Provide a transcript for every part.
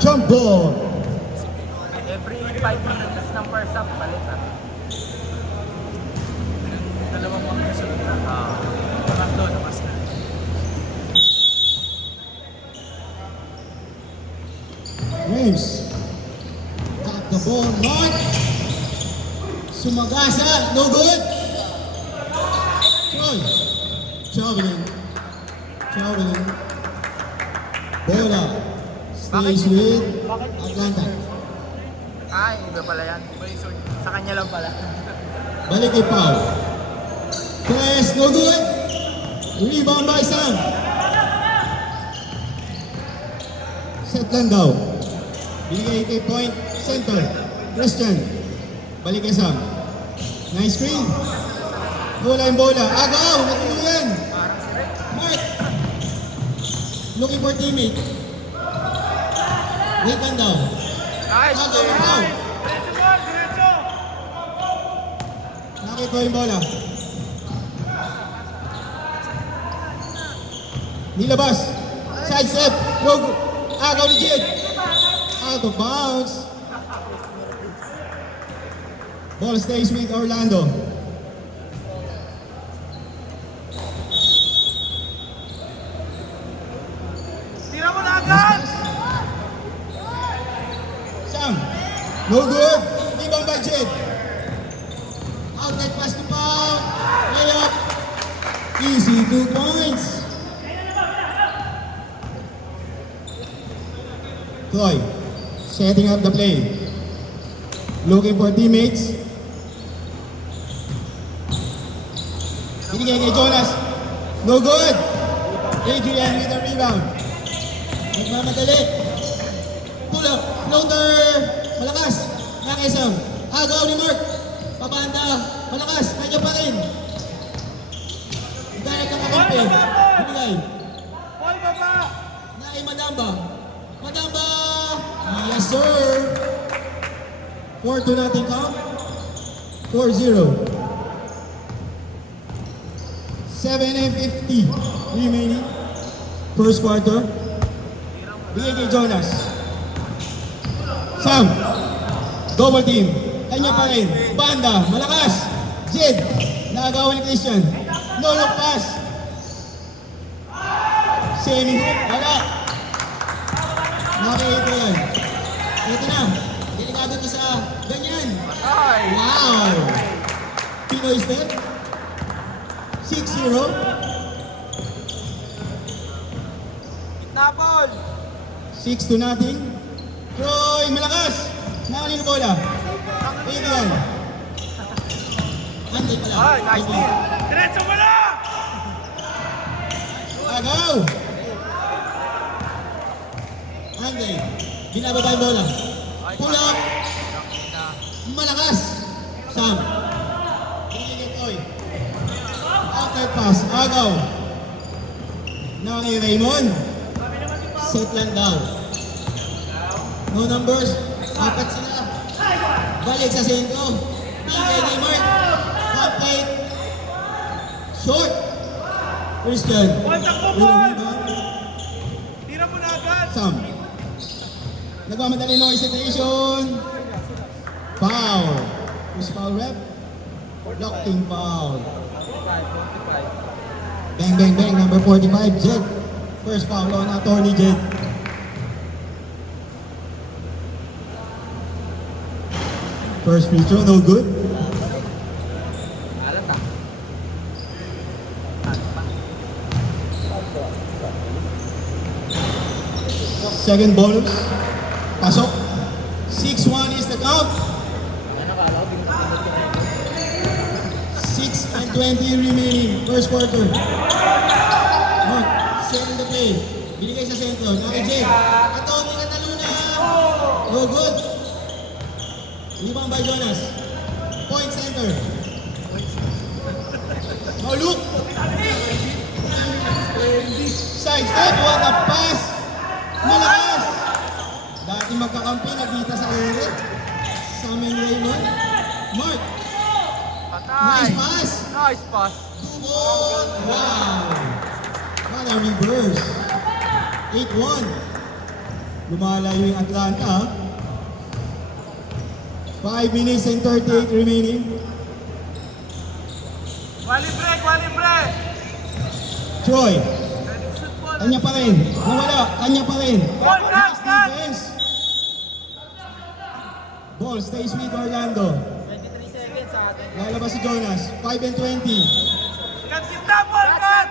Jump ball. Every 5 minutes ng first half, palit ha. Dalawang mga kasunod na. Pangatlo, namas na. James. Tap the ball. Mark. Sumagasa. No good. Troy. Traveling. Bola. Stays with Atlanta. Ay, iba pala yan. Sa kanya lang pala. Balik kay Pau. Press. No good. Rebound by Sam. Set lang daw. Binigay kay Point Center. Christian. Balik kay Sam. Nice screen. Bola yung bola. Agaw! Natuluyan. Mark. Looking for teammate. Wait lang daw. Nice! Agaw. Nakita yung bola. Nilabas. Side step. Rogue. Agaw ni Jed. Out of bounds. Ball stays with Orlando. Tira mo na agad! Sam. No good. Rebound by Jed. Outlet pass to Pau. Layup. Easy 2 points. Troy. Setting up the play. Looking for teammates. Binigay kay Jonas. No good. Adrian with a rebound. Nagmamadali. Pull up. Floater. Malakas. Nakisam. Agaw ni Mark. Pabanda. Malakas. Kanya pa rin. Ganit ang kakampi. Binigay. Hoy, baba! Nai Madamba. Madamba. Yes, sir. 4-0 count. 4-0. 7:50 remaining. First quarter. Bigay kay Jonas. Sam. Double team. Kanya pa rin. Banda. Malakas. Jed. Nakagawa ni Christian. No look pass. Semi-hook. Wala. Nakikita yan. Ito na. Delikado ito sa ganyan. Ay! Wow! Pinoy step. 6-0. Napol! 6-0. Troy, malakas! Nakalino bola. Adrian. Antay pala. Ay, nice steal! Diretso mo na! Agaw! Antay. Binababa yung bola. Pull up. Malakas. Sam. Binigay Troy. Outside pass. Agaw. Nakakay Raymond. Set lang daw. No numbers. Apat sila. Balik sa sentro. Bigay kay Mark. Half plate. Short. Christian. Tira mo na agad! Sam. Nagmamadali no hesitation. Foul. Who's foul rep? Blocking foul. Bang, bang, bang. Number 45, Jed. First foul on attorney Jed. First free throw, no good. Alat ah. Second bonus. Pasok. 6-1 is the count. 6:20 remaining. First quarter. Mark, setting the play. Binigay sa sentro. Naki Jed. Atty. Cataluna. No good. Rebound by Jonas. Point center. No look. Side step. What a pass. Malakas. Dati magkakampi. Nagdita sa ere. Samuel Raymond. Mark. Patay! Nice pass. Nice pass! Wow. reverse. 8-1. Lumalayo yung Atlanta. 5 minutes and 38 remaining. Quali break! Troy. Ready to shoot ball. Kanya pa rin. Nawala. Kanya pa rin. Ball, Nice cut! defense. Ball stays with Orlando. 23 seconds sa atin. Lalabas si Jonas. 5 and 20. Cut, sit down, ball, cut!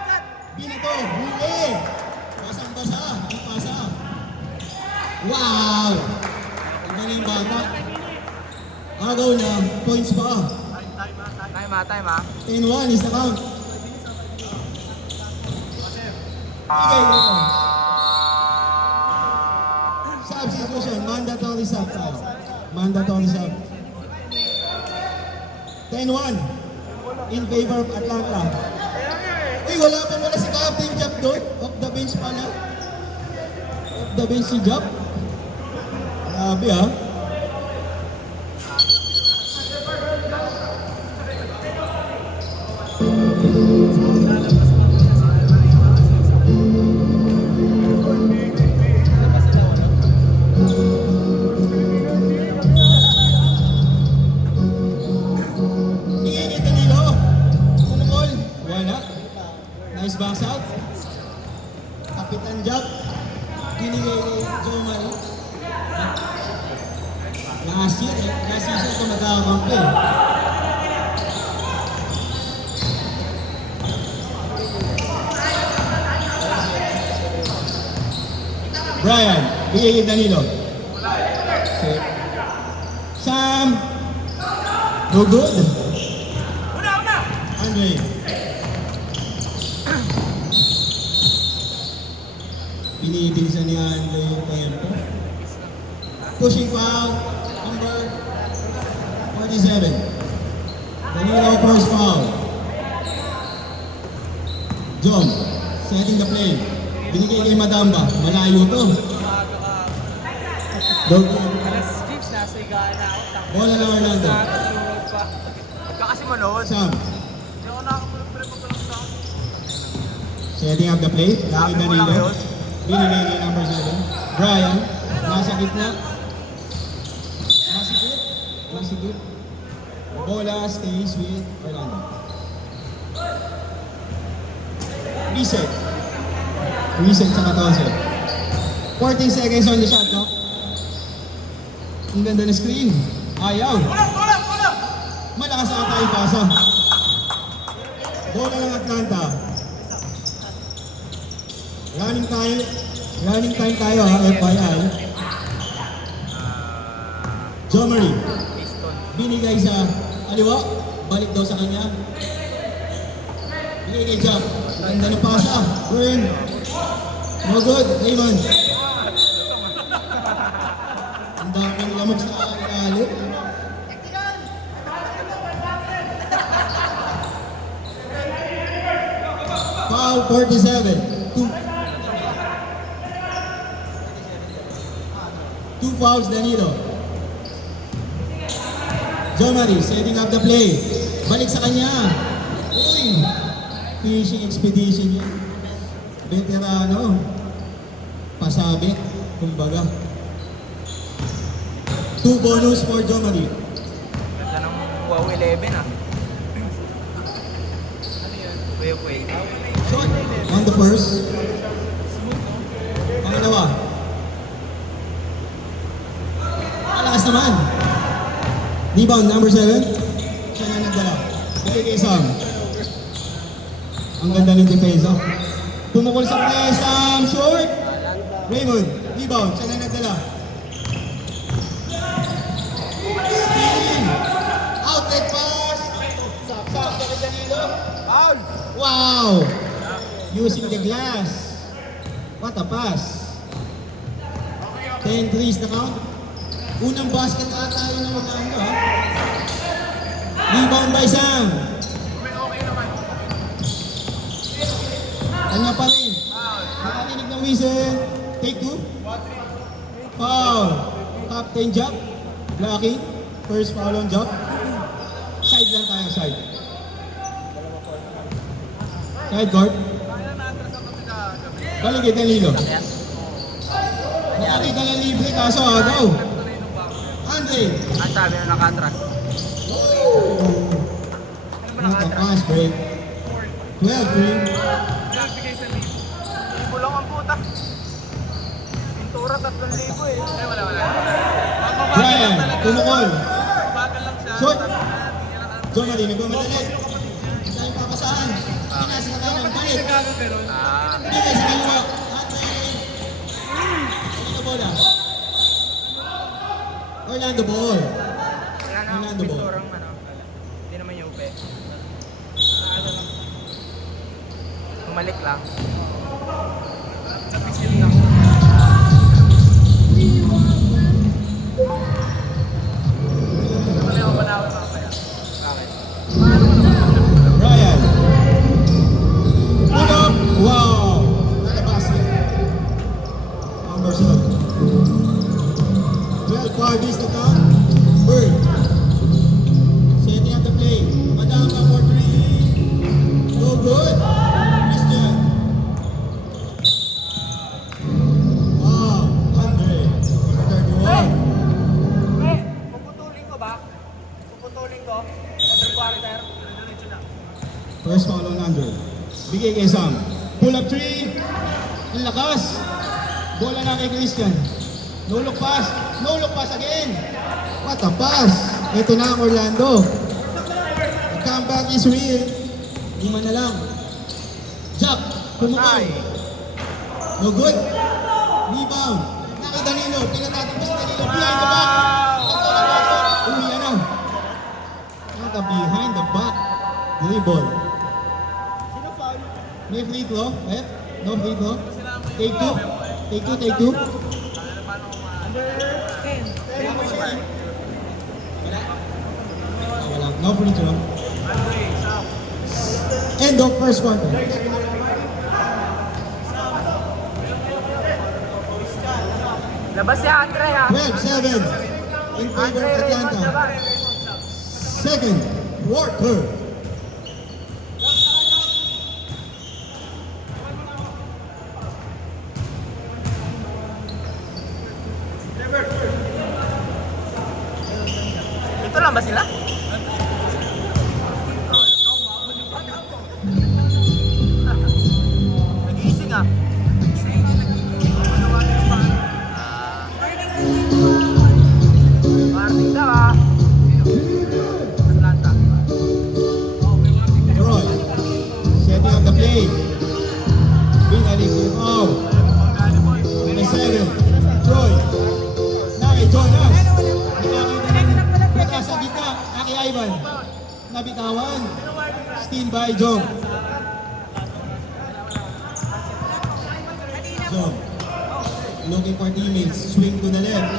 Binato. Huli. Basang-basa. Ang pasa. Wow! Ang galing bata. Agaw na. Points pa. Time ah. 10-1 is the count. Okay, ito. Substitution. Mandatory sub tayo. Mandatory sub. 10-1 in favor of Atlanta. Uy, wala si Captain Jap doon. Off the bench pala. Off the bench si Jap. Grabe ha. Iingit na nilo. Kumukol. Wala. Nice box out. Kapitan Jap. Binigay kay Joe Marie. Last season ito magkakampi. Brian, bigay kay Danilo. Sam. No good. Una! Andre. Binibilisan ni Andre yung tempo. Pushing foul. Number 47. Danilo first foul. John, setting the play. Binigay kay Madamba. Malayo to. Dog. Alas Gibbs, nasa igana ako. Bola na Orlando. Ikaw kasi manood. Sam. Hindi ako nakapag-pre pa lang sa akin. Setting up the play. Lagi Sabi mo lang Danilo. yun. Binigay kay number 7. Brian. Nasa gitna. Masigit. Bola stays with Orlando. Reset sa 14. 14 seconds on the shot clock. Ang ganda ng screen. Ayaw. Bola! Malakas ata yung pasa. Bola ng Atlanta. Running time tayo ha, FYI. Joe Marie. Binigay sa aliwa. Balik daw sa kanya. Binigay kay Jump. Ganda ng pasa. Burn. No good. Raymond. Ang daming lamok sa ilalim. Foul 47. Two fouls Danilo. Joe Marie setting up the play. Balik sa kanya. Uy! Fishing expedition yan. Veterano. Pasabit. Kumbaga. 2 bonus for Joe Marie. Ganda ng Wow 11 ah. Wait. Shot on the first. Pangalawa. Malakas naman. Rebound number 7. Siya na nagdala. Bigay kay Sam. Ang ganda ng depensa. Tumukol sa play. Sam short. Raymond. Rebound. Siya na nagdala. Stealing. Outlet pass. Sakto kay Danilo. Foul! Wow! Using the glass. What a pass. 10 threes na count. Unang basket ata yun ang magkano ha. Rebound by Sam. Kanya pa rin. Nakarinig ng whistle. Take 2. Foul. Captain Jump. Blocking. First foul on Jump. Side lang tayo, side. Side court. Baligid Danilo. Ayan. Nakakita na libre kaso agaw. Andre. Ang sabi na nakatras. Nakapass break. 12-3. Libo lang ang puta. Pintura 3,000 eh. Wala. Brian, tumukol. Bagal lang siya. Shoot. Jomari, nagmamadali. Dahil papasahan. Pinasa ka ng balik. Bigay sa kaliwa. Orlando bola. Orlando ball. Wala na Orlando ball. pinturang ano. Hindi naman yung upe. Bumalik lang. Napisil lang. Wala ko panawin mga kaya. Bakit? Brian. Uno. Wow. Natabas niya. Anderson. 12 parties na to. Bird. Setting up the play. Madama for 3. No good. Christian. Wow. Andre. For 31. Puputulin ko ba? Puputulin ko? Under quarter? First foul on Andre. Bigay kay Sam. Pull up 3. Ang lakas. Bola na kay Christian. No look pass. No look pass again. What a pass. Ito na ang Orlando. The comeback is real. Lima na lang. Jack. Pumukay. No good. Rebound. Naki Danilo. Pinatatakbo si Danilo. Behind the back. Uwi na. Naka behind the back. Dribble. May free throw? Eh? No free throw? Take two? Take two, take two? Wala. No free throw. End of first quarter. Labas si Andre ha. 12-7 in favor Andre of Raymond Atlanta. labas. Second quarter. Ito lang ba sila? Nag-iising ah. Martin daw ah. Atlanta. Troy. Setting up the play. Binalik yung out. Number 7. Troy. Naki Jonas. Nakita sa gitna. Naki Ivan. Nabitawan. Steal by Jong. Jong. Looking for teammates. Swing to the left.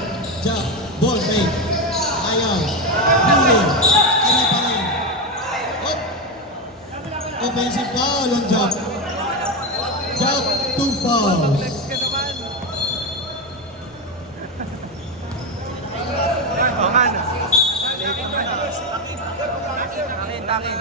Jack. Ball fake. Ayaw. Bully. Kanya pa rin. Up. Offensive foul on Jack. Jack, 2 fouls. Oo nga no. Takin.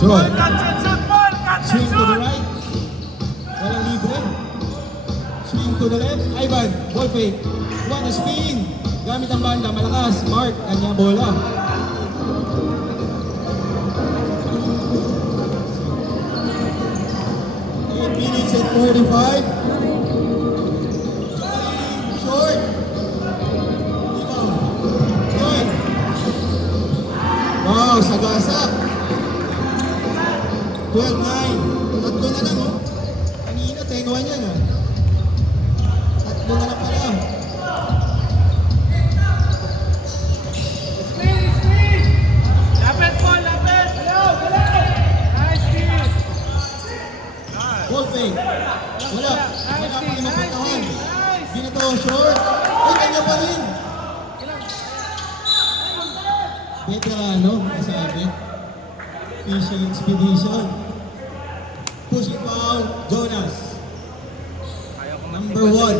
Troy. Catch and shoot, ball! Catch and Swing to the shoot! right. Walang libre. Swing to the left. Ivan, ball fake. One spin. Gamit ang banda, malakas. Mark, kanya bola. Eight minutes and 45. Short. Rebound. Good. Wow, sagasa. 12-9. Tatlo na lang, oh. Kanina, 10-1 yan, ah. Tatlo na lang pala. Lapit po, lapit! Nice kill! Ball fake. Wala. Wala pa yung mapuntahan. Binato, short. Ay, kanya pa rin. Veterano, masabi. Fishing expedition. Pushing foul, Jonas. Number 1.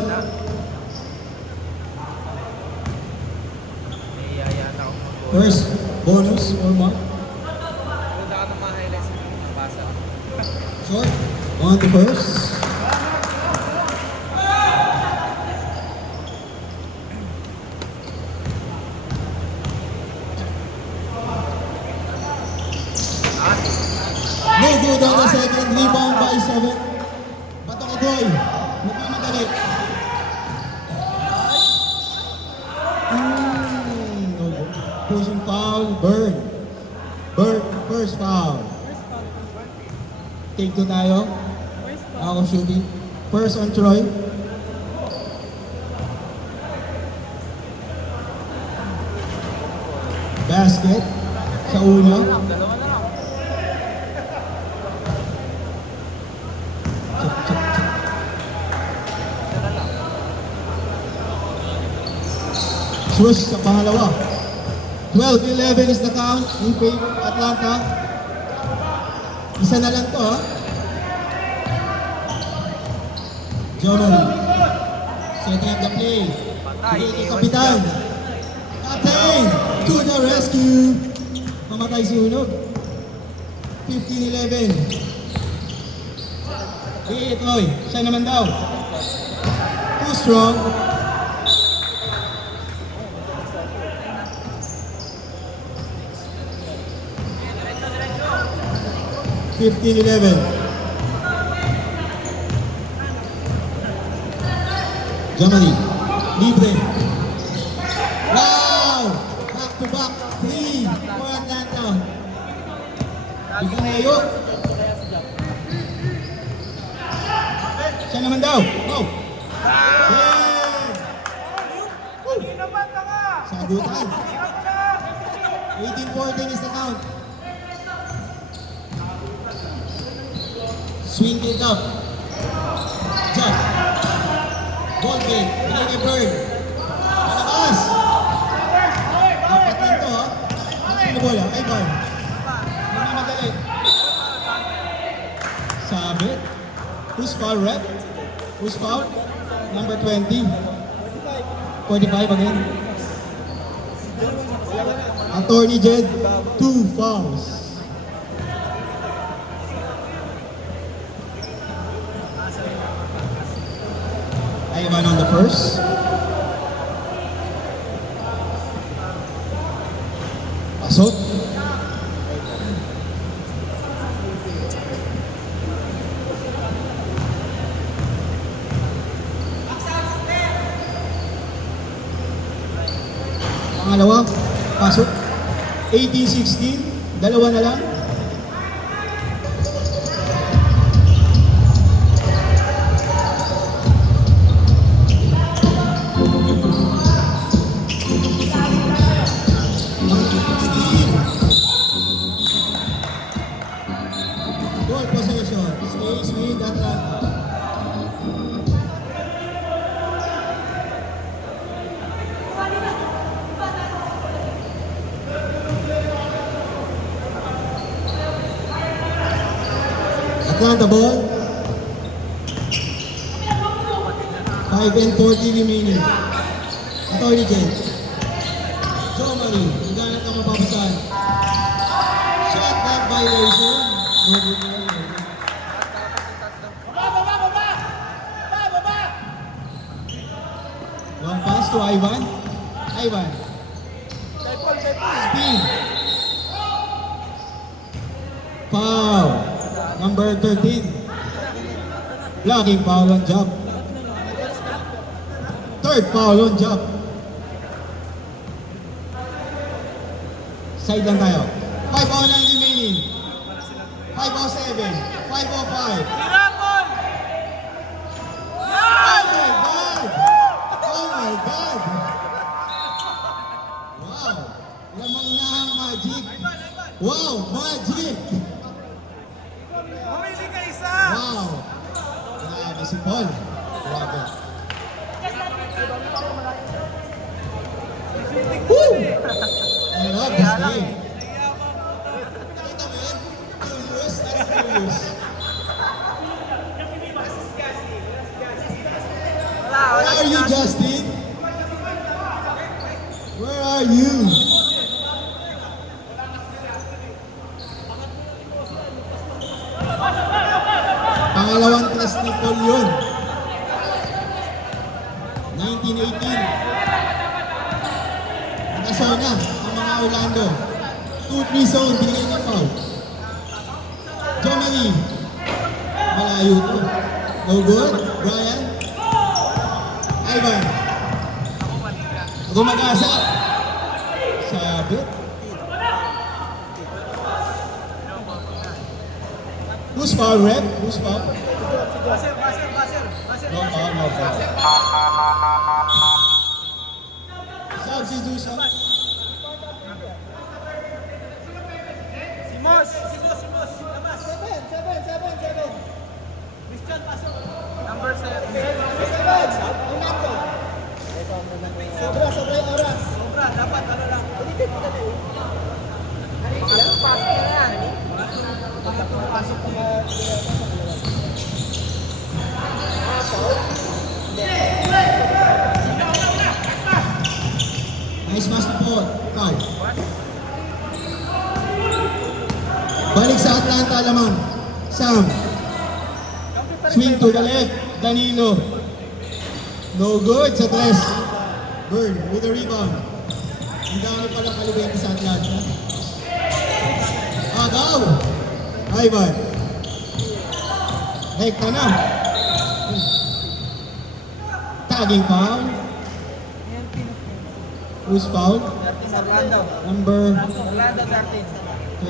Nahiya yata ako mag-goal. First, bonus or mark. Punta ka ng mga highlights mo. Nabasa ako. Short. On to first. No good on the second. Rebound by 7. Bato kay Troy. Nagmamadali. No good. Pushing foul. Bird. Bird. First foul. Take 2 tayo. Ako shooting. First on Troy. Basket. Sa una. Dalawa na lang. Check, check, check. Dalawa lang. Switch sa pangalawa. 12-11 is the count in favor of Atlanta. Isa na lang to, ha? Germany. Setting up the play. Patay. Bigay kay Kapitan. Captain to the rescue. Mamatay si Unog. 15-11. Troy. Siya naman daw. Too strong. (15-11) Germany. Libre. Wow! Back to back. 3 for Atlanta. Biglang layo. Siya naman daw. Go! Yeah! Hindi naman tanga. Sagutan. 18-14 is the count. Swing it up. Jump. Ball game. Bigay kay Bird. Palakas. Apat lang to, ha? Ang bola. Ay, Bird. Hindi madali. Sabit. Who's foul, rep? Who's foul? Number 20. 45 again. Attorney Jed, 2 fouls. Ivan on the first. Pasok. Pangalawa, pasok. 18-16, dalawa na lang. Ball possession stays with Atlanta. Atlanta ball. 5:40 remaining. Attorney Jen. Joe Marie, higanat ang mapapasan. Shot clock violation. No good na lang. Long pass to Ivan. Ivan. Spin. Foul. Number 13. Blocking foul on job. Third foul on job. Side lang tayo. 5:09 remaining. 5:07. 5:05. Hirapon! Oh my God! Oh my God! Wow! Lamang na ang magic. Wow! Magic! Humili ka isa! Wow! Grabe si Paul. Grabe. Woo! I love this game. Nakita mo yun? Curious? That's curious. you. Pangalawang tres ni Paul yun. 1918. Nakasona ang mga Orlando. 2-3 zone, binigay ng foul. Germany. Malayo to. No good. Brian. Ivan. Gumagasa. Sabit. Who's foul, rep? Who's foul? Baser. No foul, no foul. Substitution. Simos. Labas. 7. Christian, pasok. Number 7. Sobra yung oras. Sobra, dapat ano lang. Pangatlong pasok na yan. Pangatlong pasok. Nice pass to Paul. Foul. Balik sa Atlanta lamang. Sam. Swing to the left. Danilo. No good sa tres. Bird with the rebound. Ang dami palang kalibente sa Atlanta. Agaw. Ivan. Hekta na. Tagging foul. Who's foul? Orlando. Number Orlando 13.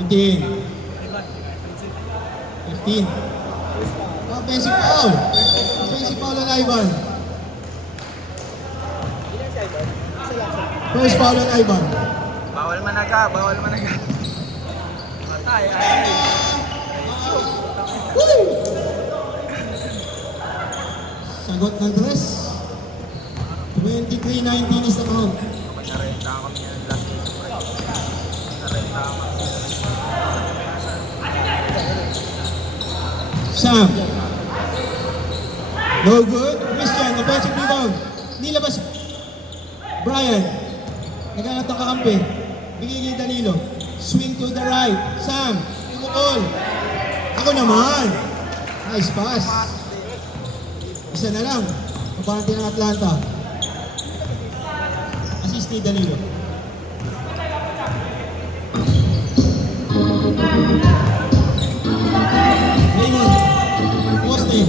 13. 15. Offensive foul. Offensive foul on Ivan. First foul on Ivan. Bawal managa. Matay. Woo! Sagot ng tres. 23-19 is the count. Narenta kami yan last week. Narenta kami. Sam. No good. Christian, offensive rebound. Nilabas. Brian. Naghanap ng kakampi. Bigay kay Danilo. Swing to the right. Sam. Tumukol. Ako naman. Nice pass. Isa na lang. Kapante ng Atlanta. Assist ni Danilo. Raymond. Poste.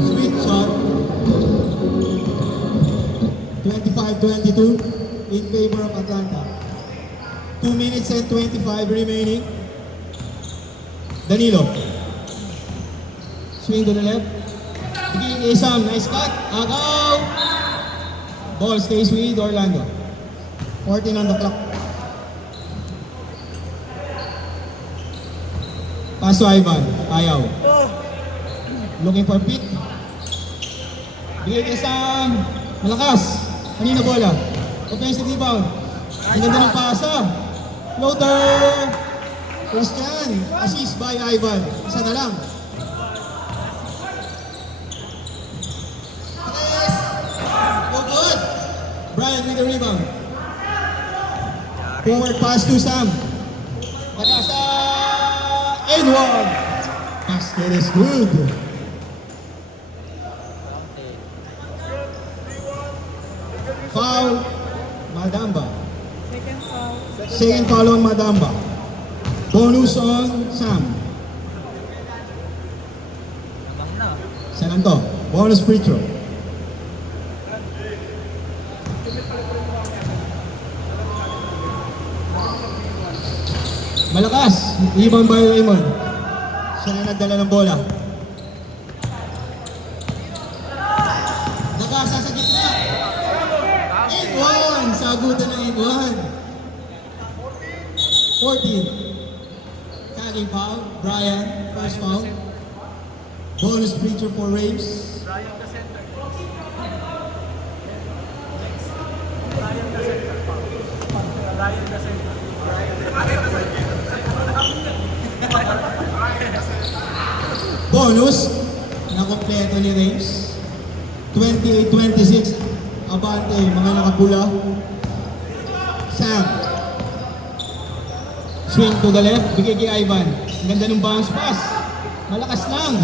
Sweet shot. 25-22 in favor of Atlanta. 2 minutes and 25 remaining. Danilo. Swing to the left. Bigay kay Sam. Nice cut. Agaw. Ball stays with Orlando. 14 on the clock. Pass to Ivan. Ayaw. Looking for pick. Bigay kay Sam. Malakas. Kanina bola. Offensive rebound. Ang ganda ng pasa. Floater. Christian. Assist by Ivan. Isa na lang. Tres. Go good. Brian with the rebound. Forward pass to Sam. Magasa. And one. Basket is good. Foul. Madamba. Second foul on Madamba. Bonus on Sam. San Anto. Bonus free throw. Malakas. Ibang by Raymond. Siya na nagdala ng bola. Nagasa sa gitna. 8-1. Sagutan ng 8-1. 14. Tagging foul. Brian. First foul. Bonus free throw for Raves. Brian the center. Brian the center. Brian the center. Bonus na kompleto ni Raves. 28-26. Abante, mga nakapula. Sam. Swing to the left, bigay kay Ivan. Ang ganda ng bounce pass. Malakas lang.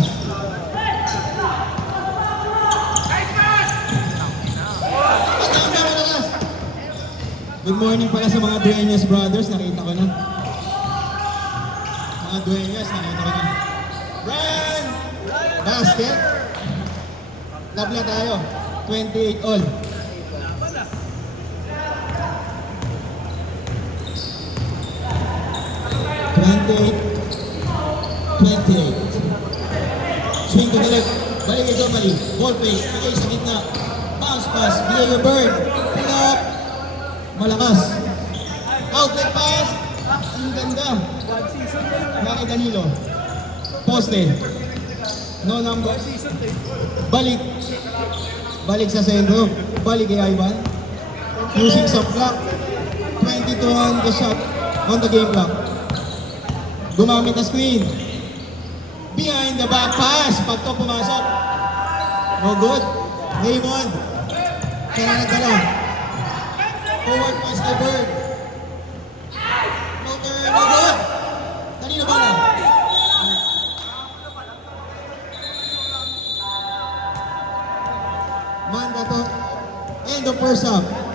At ang malakas. Good morning pala sa mga Dueñas brothers, nakita ko na. Mga Dueñas, nakita ko na. Brian! Basket. Love na tayo. 28 all. Swing to the left. Balik kay Jomali. Ball fake. Bigay sa gitna. Bounce pass. Bigay kay Bird. Pull up. Malakas. Outlet pass. Ang ganda. One season na yun. Laki Danilo. Poste. No number. Balik. Balik sa sentro. Balik kay Ivan. Using some clock. 22 on the shot. On the game clock. Gumamit na screen. Behind the back pass. Pag to pumasok. No good. Raymond. Kaya nagdala. Forward pass kay Bird. No turn. No good. Kanina ba na? Manda to. End of first half.